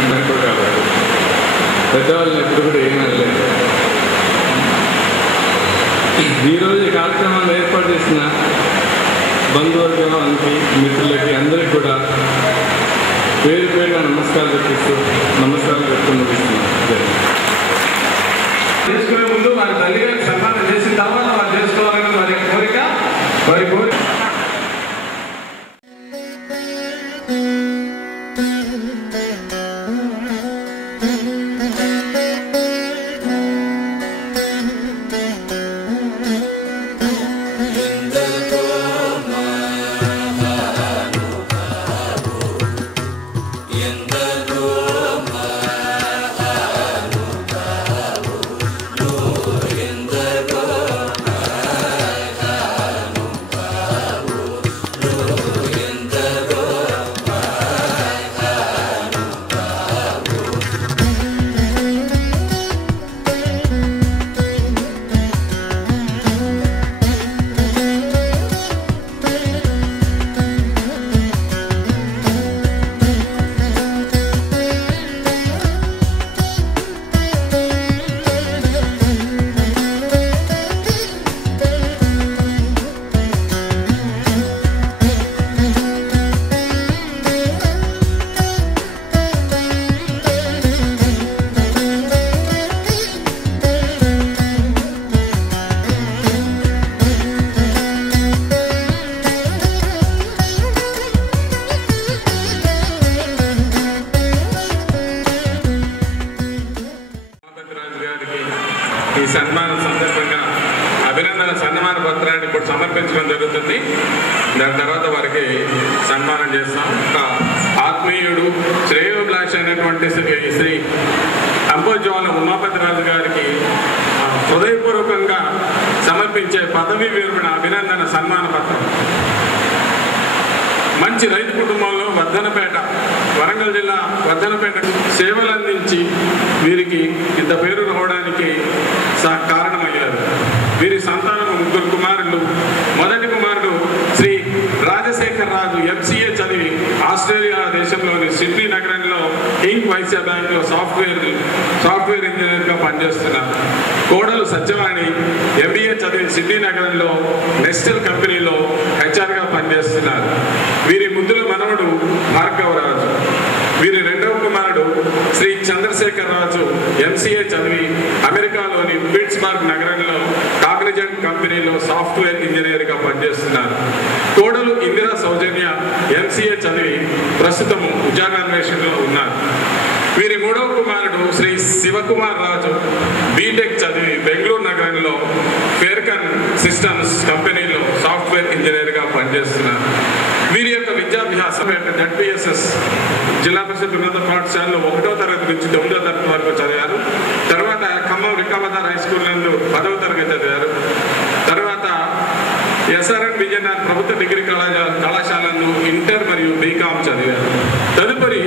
చనిపోగలరు. పెద్దవాళ్ళని ఎప్పుడు కూడా ఏమీ అనలేదు. ఈరోజు ఈ కార్యక్రమాన్ని ఏర్పాటు చేసిన బంధువర్గానికి, మిత్రులకి, అందరికీ కూడా పేరు పేరుగా నమస్కారాలు చెప్తూ ముగిస్తున్నాను. చేసుకునే ముందు వారి తల్లి గారికి సన్మానం చేసిన తర్వాత వారు చేసుకోవాలని వారి కోరిక. ఈ సన్మానం సందర్భంగా అభినందన సన్మాన పత్రాన్ని ఇప్పుడు సమర్పించడం జరుగుతుంది. దాని తర్వాత వారికి సన్మానం చేస్తాం. ఆత్మీయుడు, శ్రేయోభిలాష అయినటువంటి శ్రీ అంబోజ్వాల ఉమాపతిరాజు గారికి హృదయపూర్వకంగా సమర్పించే పదవీ విరమణ అభినందన సన్మాన పత్రం. మంచి రైతు కుటుంబంలో వర్ధనపేట, వరంగల్ జిల్లా వర్ధనపేట సేవలు అందించి వీరికి ఇంత పేరు రావడానికి కారణమయ్యారు. వీరి సంతానం 3 కుమారులు. మొదటి కుమారుడు శ్రీ రాజశేఖర్ రాజు MCA చదివి ఆస్ట్రేలియా దేశంలోని సిడ్నీ నగరంలో ఇంక్ వైశ్య బ్యాంక్లో సాఫ్ట్వేర్ ఇంజనీర్గా పనిచేస్తున్నారు. కోడలు సత్యవాణి MBA చదివి సిడ్నీ నగరంలో నెస్టల్ కంపెనీలో HR గా పనిచేస్తున్నారు. వీరి ముద్దుల మనవడు భార్గవరాజు. వీరి రెండవ కుమారుడు శ్రీ చంద్రశేఖర్ రాజు MCA చదివి అమెరికాలోని పిట్స్బర్గ్ నగరంలో కాగ్నిజెంట్ కంపెనీలో సాఫ్ట్వేర్ ఇంజనీర్గా పనిచేస్తున్నారు. కోడలు ఇందిరా సౌజన్య MCA చదివి ప్రస్తుతము ఉద్యోగాన్వేషణలో ఉన్నారు. వీరి మూడవ కుమారుడు శ్రీ శివకుమార్ రాజు BTech చదివి బెంగళూరు నగరంలో ఫేర్కన్ సిస్టమ్స్ కంపెనీలో సాఫ్ట్వేర్ ఇంజనీర్గా పనిచేస్తున్నారు. వీరి యొక్క విద్యాభ్యాసం ZPSS జిల్లా పరిషత్ ఉన్నత పాఠశాలలో 1వ తరగతి నుంచి 9వ తరగతి వరకు చదివారు. తర్వాత ఖమ్మం రికాబదార్ హై స్కూల్ నందు 10వ తరగతి చదివారు. తర్వాత SRN విజయనగరం ప్రభుత్వ డిగ్రీ కళాశాలను ఇంటర్ మరియు BCom చదివారు. తదుపరి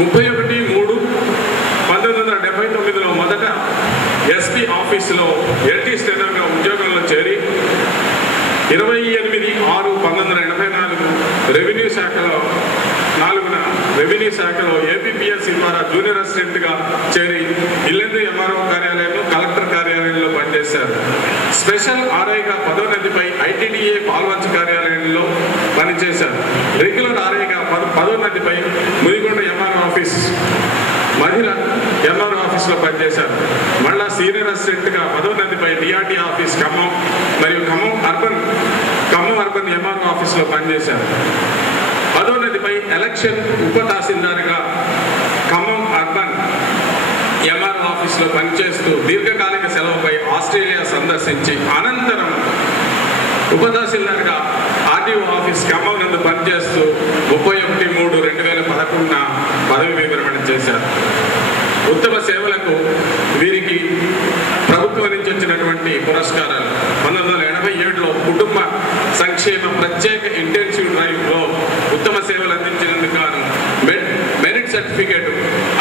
31/3/1979లో మొదట SP ఆఫీసులో LT స్టెనోగా ఉద్యోగంలో చేరి 28/6/1984 రెవెన్యూ శాఖలో APPSC ద్వారా జూనియర్ అసిస్టెంట్గా చేరి ఇల్లెందు MRO కార్యాలయంలో, కలెక్టర్ కార్యాలయంలో పనిచేశారు. స్పెషల్ RIగా పదోన్నతిపై ITDA పాల్వంచ కార్యాలయంలో పనిచేశారు. రెగ్యులర్ RIగా పదోన్నతిపై ముదిగొండ MRO ఆఫీస్, మహిళ MRO ఆఫీస్లో పనిచేశారు. మళ్ళా సీనియర్ అసిస్టెంట్గా పదోన్నతిపై DRT ఆఫీస్ ఖమ్మం మరియు ఖమ్మం అర్బన్ MRO ఆఫీస్లో పనిచేశారు. పదోన్నతిపై ఎలక్షన్ ఉప తహసీల్దార్గా ఖమ్మం అర్బన్ MRO ఆఫీస్లో పనిచేస్తూ దీర్ఘకాలిక సెలవుపై ఆస్ట్రేలియా సందర్శించి అనంతరం ఉప తహసీల్దార్గా RDO ఆఫీస్ ఖమ్మం నందు పనిచేస్తూ 31/3/2011 పదవి విరమణ చేశారు. ఉత్తమ సేవలకు వీరికి ప్రభుత్వం నుంచి వచ్చినటువంటి పురస్కారాలు 1987లో కుటుంబ సంక్షేమ ప్రత్యేక ఇంటెన్సివ్ డ్రైవ్లో ఉత్తమ సేవలు అందించినందుకు గాను మెరిట్ సర్టిఫికేట్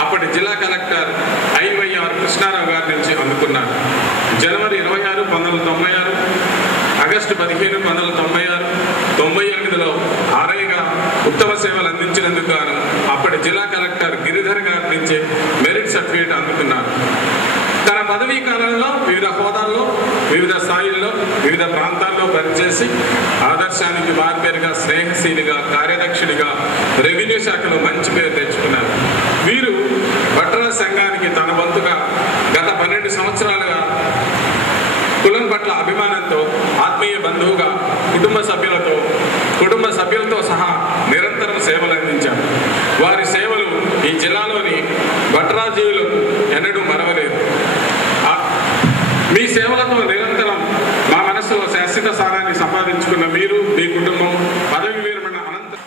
అప్పటి జిల్లా కలెక్టర్ IYR కృష్ణారావు గారి నుంచి అందుకున్నారు. జనవరి 26, 1996, ఆగస్టు 15, 1996, 98లో RIగా ఉత్తమ సేవలు అందించినందుకు గాను అప్పటి జిల్లా కలెక్టర్ గిరిధర్ అందించే మెరిట్ సర్టిఫికేట్ అందుకున్నారు. తన పదవీ కాలంలో వివిధ హోదాల్లో, వివిధ స్థాయిల్లో, వివిధ ప్రాంతాల్లో పనిచేసి ఆదర్శానికి మార్పేరుగా, స్నేహశీలిగా, కార్యదక్షుడిగా రెవెన్యూ శాఖలో మంచి పేరు తెచ్చుకున్నారు. వీరు భట్రాజు సంఘానికి తన వంతుగా గత 12 సంవత్సరాలుగా కులం పట్ల అభిమానంతో, ఆత్మీయ బంధువుగా కుటుంబ సభ్యులతో సహా నిరంతరం సేవలు అందించారు. వారి సేవలు ఈ జిల్లాలోని భట్రాజీవులకు ఎన్నడూ మరవలేదు. మీ సేవలతో నిరంతరం మా మనసులో శాశ్వత స్థానాన్ని సంపాదించుకున్న మీరు, మీ కుటుంబం పదవి విరమణ అనంతరం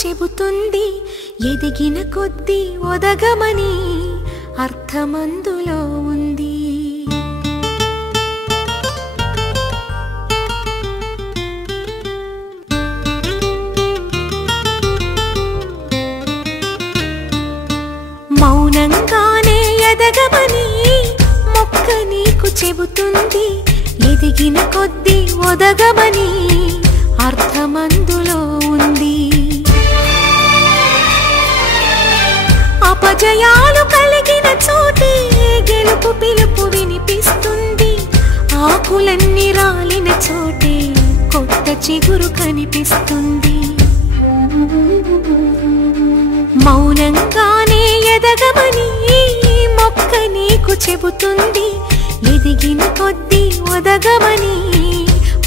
చెబుతుంది ఎదిగిన కొద్దీ ఒదగమని అర్థమందులో ఉంది. మౌనంగానే ఎదగమని మొక్క నీకు చెబుతుంది ఎదిగిన కొద్దీ ఒదగమని అర్థమందులో ఉంది. అపజయాలు కలిగిన చోటే గెలుపు పిలుపు వినిపిస్తుంది. ఆకులన్నీ రాలిన చోటే కొత్త చిగురు కనిపిస్తుంది. మౌనంగానే ఎదగమని మొక్క నీకు చెబుతుంది ఎదిగిన కొద్దీ ఒదగమని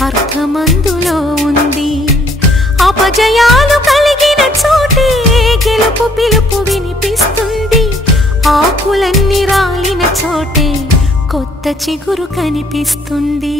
అర్థమందులో ఉంది. అపజయాలు కలిగిన చోటే గెలుపు పిలుపు వినిపిస్తుంది. ఆకులన్నీ రాలిన చోటే కొత్త చిగురు కనిపిస్తుంది.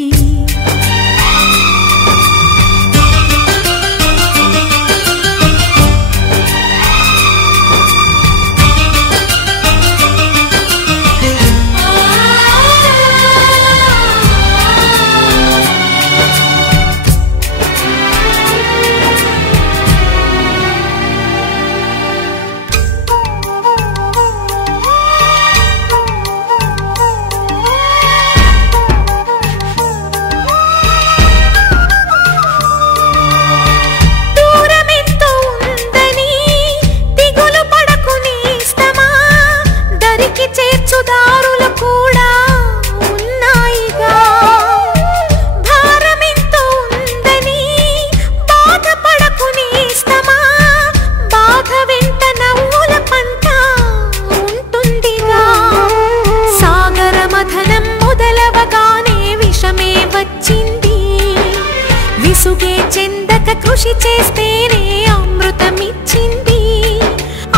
కృషి చేస్తేనే అమృతమిచ్చింది.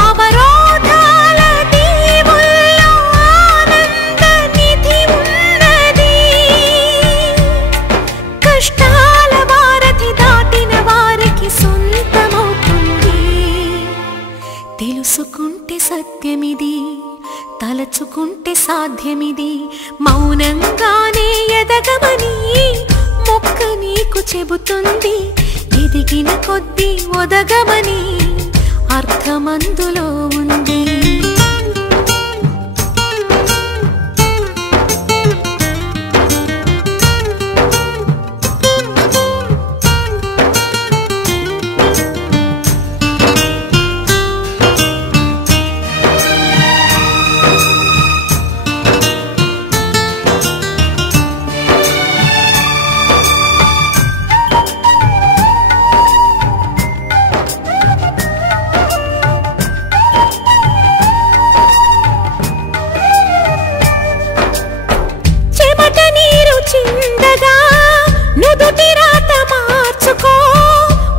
అవరోధాల దీవుల్లో ఆనంద నిధి ఉన్నది. కష్టాల వారధి దాటిన వారికి సొంతమవుతుంది. తెలుసుకుంటే సత్యమిది, తలచుకుంటే సాధ్యమిది. మౌనంగానే ఎదగమని మొక్క నీకు చెబుతుంది ఎదిగిన కొద్దీ ఒదగమని అర్థమందులో ఉంది.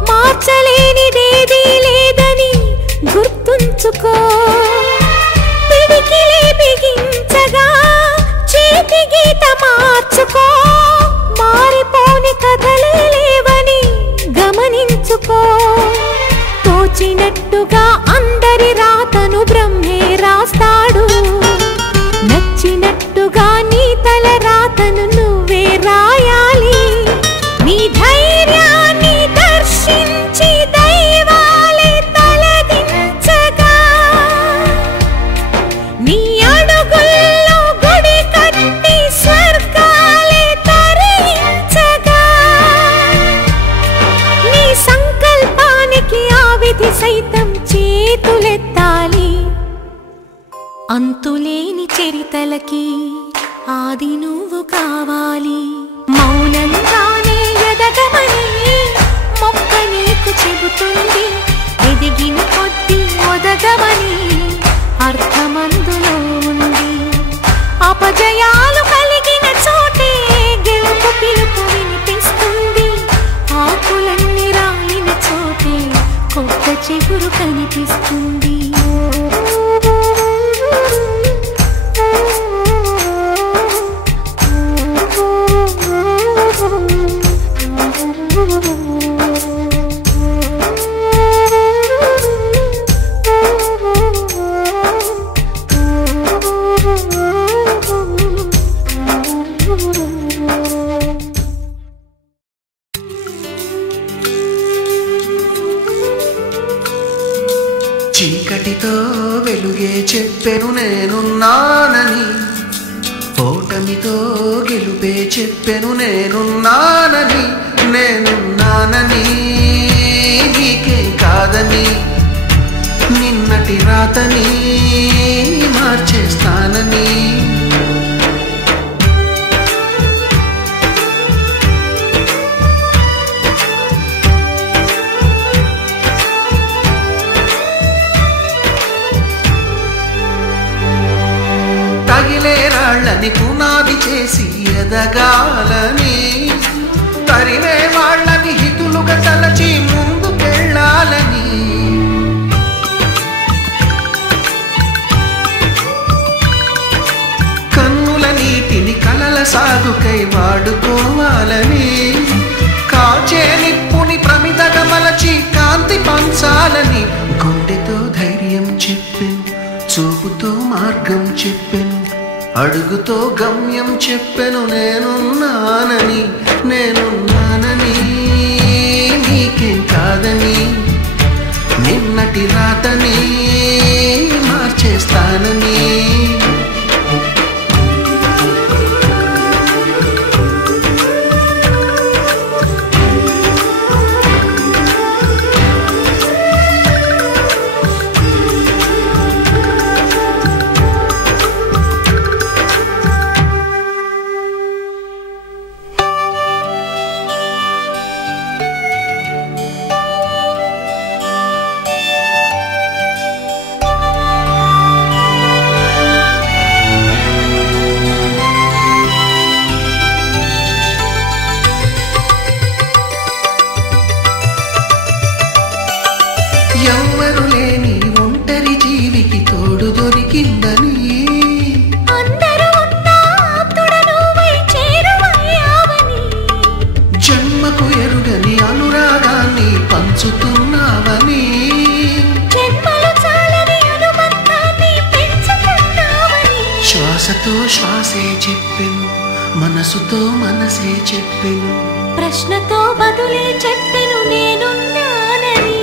మార్చలేనిదేదీ లేదని గుర్తుంచుకో. పిడికిలే బిగించగా చేతి గీత మార్చుకో. మారిపోని కథలే లేవని గమనించుకో. తోచినట్టుగా అందరి రాతను బ్రహ్మే రాస్తాడు. నచ్చినట్టుగా నీ తల రాతను నువ్వే రాయాలి. నీ ధైర్యాన్ని దర్శించి దైవాలే తలదించగా, నీ అడుగుల్లో గుడి కట్టి స్వర్గాలే తరించగా, నీ సంకల్పానికి ఆ విధి సైతం చేతులెత్తాలి. అంతులేని చరితలకి ఆది నువ్వు కావాలి. మౌనంగానే ఎదగమని మొక్క నీకు చెబుతుంది ఎదిగిన కొద్దీ ఒదగమని అర్థమందులో ఉంది. అపజయాలు కలిగిన చోటే గెలుపు పిలుపు వినిపిస్తుంది. ఆకులన్నీ రాలిన చోటే కొత్త చిగురు కనిపిస్తుంది. చెప్పెను నేనున్నానని నీకేం కాదని నిన్నటి రాతని మార్చేస్తానని తగిలే రాళ్ళని పునాది చేసి ఎదగాలని తరివే వాళ్ళని హితులుగా తలచి ముందుకెళ్ళాలని కన్నుల నీటిని కలల సాగుకై వాడుకోవాలని కాచే నిప్పుని ప్రమిదగా మలచి కాంతి పంచాలని గుండెతో ధైర్యం చెప్పెను చూపుతో మార్గం చెప్పెను అడుగుతో గమ్యం చెప్పెను నేనున్నానని నీకేం కాదని నిన్నటి రాతని మార్చేస్తానని ఎవ్వరు లేని ఒంటరి జీవికి తోడు దొరికిందని జన్మకు ఎరుగని అనురాగాన్ని పంచుతున్నావని శ్వాసతో శ్వాసే చెప్పెను మనసుతో మనసే చెప్పెను ప్రశ్నతో బదులే చెప్పెను నేనున్నానని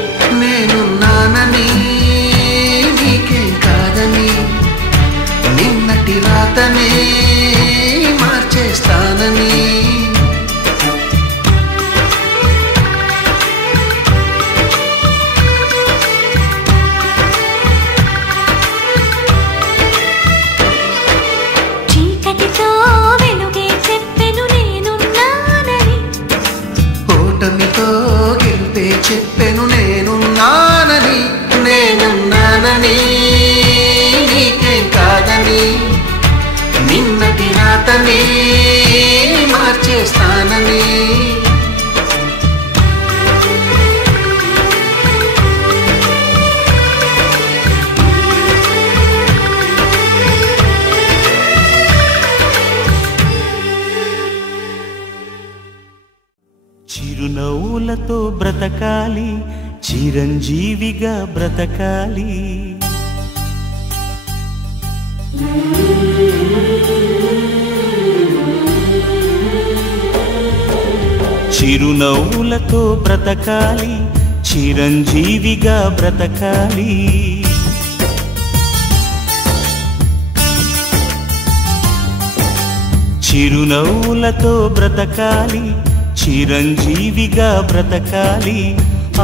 నీకేం కాదని నిన్నటి రాతనే మార్చేస్తానని చీకటితో వెలుగే చెప్పెను నేనున్నానని ఓటమితో గెలుపే చెప్పెను నేనున్నానని నీకేం కాదని నిన్నటి రాతని మార్చేస్తానని చిరునవ్వులతో బ్రతకాలి చిరంజీవిగా బ్రతకాలి చిరునవ్వులతో బ్రతకాలి చిరంజీవిగా బ్రతకాలి చిరునవ్వులతో బ్రతకాలి చిరంజీవిగా బ్రతకాలి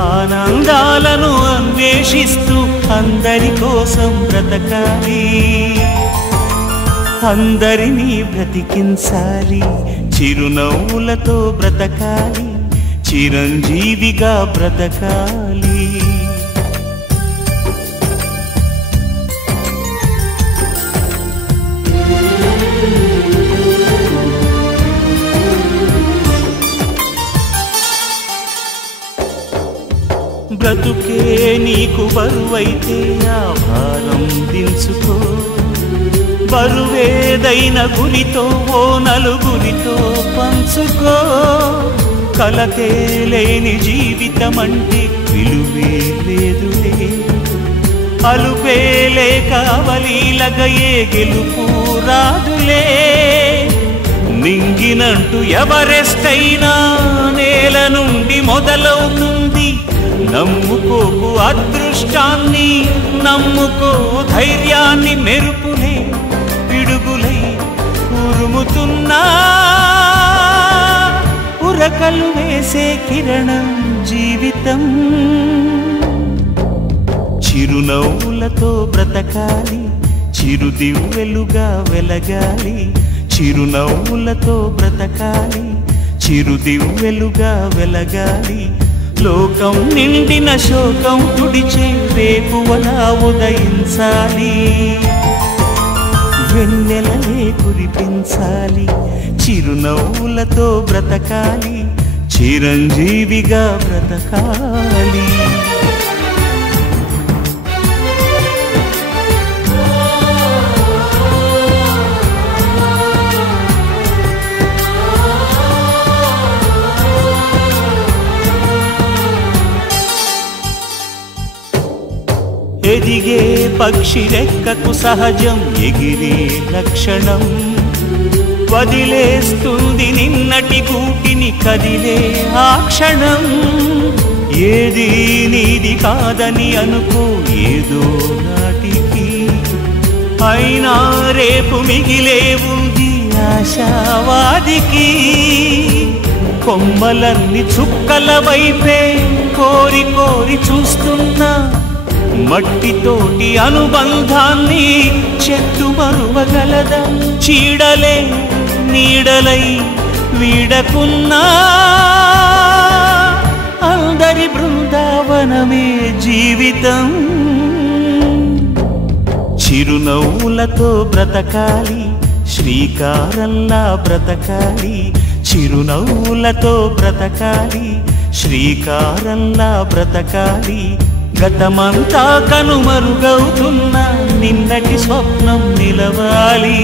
ఆనందాలను అన్వేషిస్తూ అందరి కోసం బ్రతకాలి అందరినీ బ్రతికించాలి చిరునవ్వులతో బ్రతకాలి చిరంజీవిగా బ్రతకాలి బ్రతుకే నీకు బరువైతే ఆ భారం దించుకో బరువేదైన గురితో ఓ నలుగురితో పంచుకో కలతే లేని జీవితం అంటే విలువే లేదులే అలుపే లేక అవలీలగా ఏ గెలుపు రాదులే నింగినంటూ ఎవరెస్ట్ అయినా నేల నుండి మొదలవుతుంది నమ్ముకోకు అదృష్టాన్ని నమ్ముకో ధైర్యాన్ని మెరుపులే పిడుగులై ఉరుముతున్నా రెక్కలు వేసే కిరణం జీవితం. చిరునవ్వులతో బ్రతకాలి, చిరుదివ్వెలుగా వెలగాలి. చిరునవ్వులతో బ్రతకాలి, చిరుదివ్వెలుగా వెలగాలి. లోకం నిండిన శోకం తుడిచే వేకువలా ఉదయించాలి. వెన్నెలనే కురిపించాలి, చిరునవ్వులతో బ్రతకాలి. చిరంజీవిగా బ్రతకాలి. ఎదిగే పక్షి రెక్కకు సహజం ఎగిరే లక్షణం. వదిలేస్తుంది నిన్నటి గూటిని కదిలే ఆ క్షణం. ఏది నీది కాదని అనుకో ఏదో నాటికి, అయినా రేపు మిగిలే ఉంది ఆశావాదికి. కొమ్మలన్నీ చుక్కల వైపే కోరి కోరి చూస్తున్నా, మట్టితోటి అనుబంధాన్ని చెట్టు మరువగలదా? చీడలే నీడలై వీడకున్నా అందరి బృందావనమే జీవితం. చిరునవ్వులతో బ్రతకాలి, శ్రీకారంలా బ్రతకాలి. చిరునవ్వులతో బ్రతకాలి, శ్రీకారంలా బ్రతకాలి. గతమంతా కనుమరుగవుతున్న నిన్నటి స్వప్నం నిలవాలి.